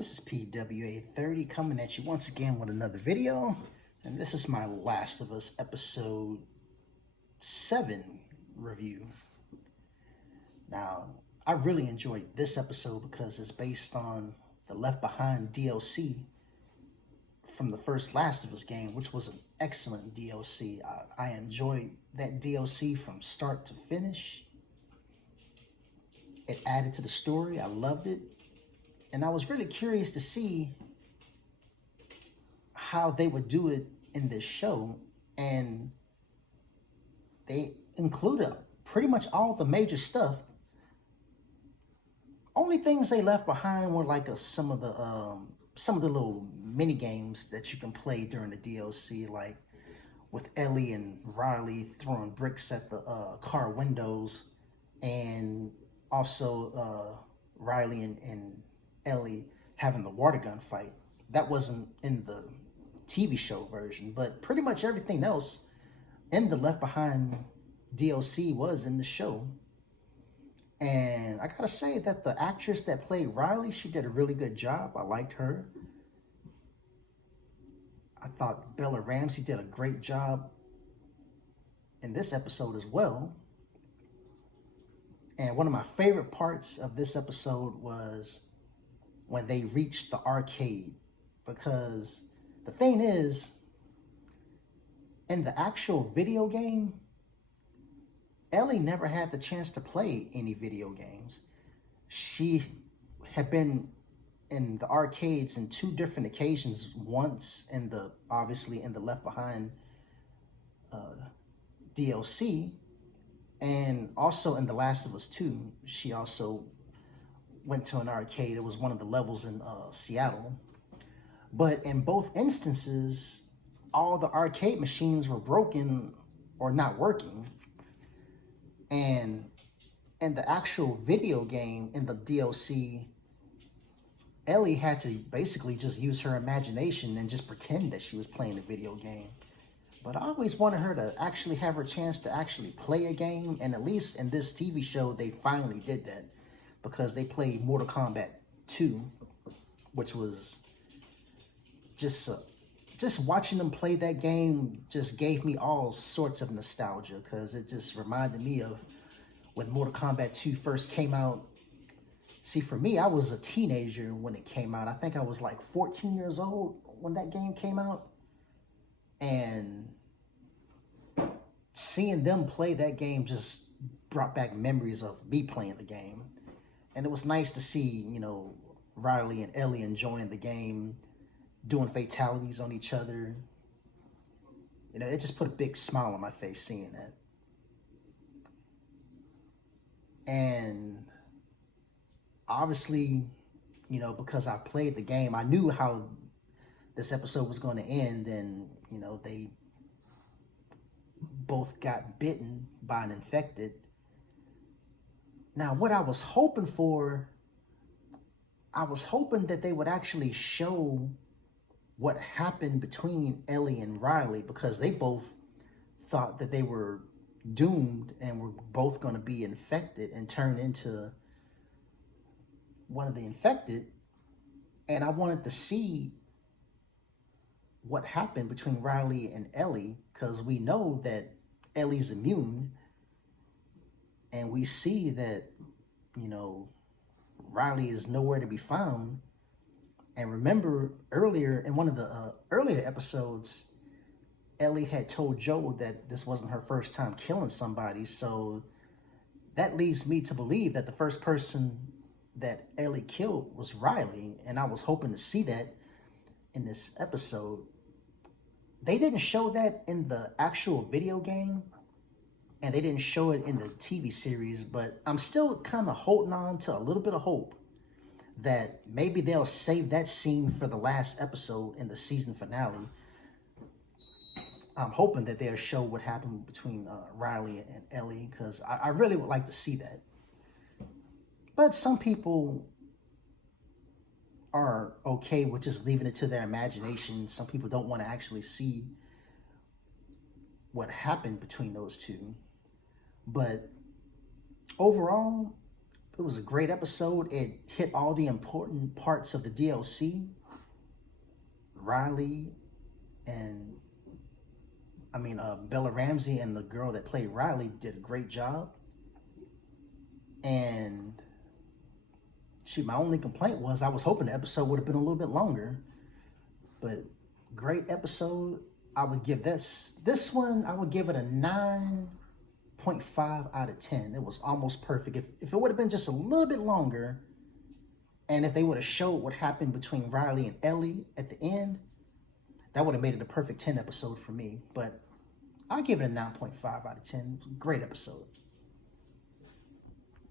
This is PWA30 coming at you once again with another video. And this is my Last of Us Episode 7 review. Now, I really enjoyed this episode because it's based on the Left Behind DLC from the first Last of Us game, which was an excellent DLC. I enjoyed that DLC from start to finish. It added to the story. I loved it. And I was really curious to see how they would do it in this show. And they included pretty much all the major stuff. Only things they left behind were like some of the little mini games that you can play during the DLC, like with Ellie and Riley throwing bricks at the car windows, and also Riley and Ellie having the water gun fight. That wasn't in the TV show version, but pretty much everything else in the Left Behind DLC was in the show. And I gotta say that the actress that played Riley, she did a really good job. I liked her. I thought Bella Ramsey did a great job in this episode as well. And one of my favorite parts of this episode was when they reached the arcade, because the thing is, in the actual video game, Ellie never had the chance to play any video games. She had been in the arcades in 2 different occasions, once obviously in the Left Behind DLC, and also in The Last of Us 2, she also went to an arcade. It was one of the levels in Seattle. But in both instances, all the arcade machines were broken or not working. And in the actual video game, in the DLC, Ellie had to basically just use her imagination and just pretend that she was playing a video game. But I always wanted her to actually have her chance to actually play a game. And at least in this TV show, they finally did that, because they played Mortal Kombat 2, which was just watching them play that game just gave me all sorts of nostalgia, because it just reminded me of when Mortal Kombat 2 first came out. See, for me, I was a teenager when it came out. I think I was like 14 years old when that game came out. And seeing them play that game just brought back memories of me playing the game. And it was nice to see, Riley and Ellie enjoying the game, doing fatalities on each other. It just put a big smile on my face seeing that. And obviously, because I played the game, I knew how this episode was going to end. And, they both got bitten by an infected. Now, what I was hoping for, I was hoping that they would actually show what happened between Ellie and Riley, because they both thought that they were doomed and were both going to be infected and turn into one of the infected. And I wanted to see what happened between Riley and Ellie, because we know that Ellie's immune, and we see that, Riley is nowhere to be found. And remember, earlier in one of the earlier episodes, Ellie had told Joel that this wasn't her first time killing somebody. So that leads me to believe that the first person that Ellie killed was Riley. And I was hoping to see that in this episode. They didn't show that in the actual video game, and they didn't show it in the TV series, but I'm still kind of holding on to a little bit of hope that maybe they'll save that scene for the last episode in the season finale. I'm hoping that they'll show what happened between Riley and Ellie, because I really would like to see that. But some people are okay with just leaving it to their imagination. Some people don't want to actually see what happened between those two. But overall, It was a great episode. It hit all the important parts of the DLC. Riley and Bella Ramsey and the girl that played Riley did a great job. And shoot, my only complaint was I was hoping the episode would have been a little bit longer. But great episode. I would give this one, I would give it a 9.5 out of 10. It was almost perfect. If it would have been just a little bit longer, and if they would have showed what happened between Riley and Ellie at the end, that would have made it a perfect 10 episode for me. But I'll give it a 9.5 out of 10. Great episode.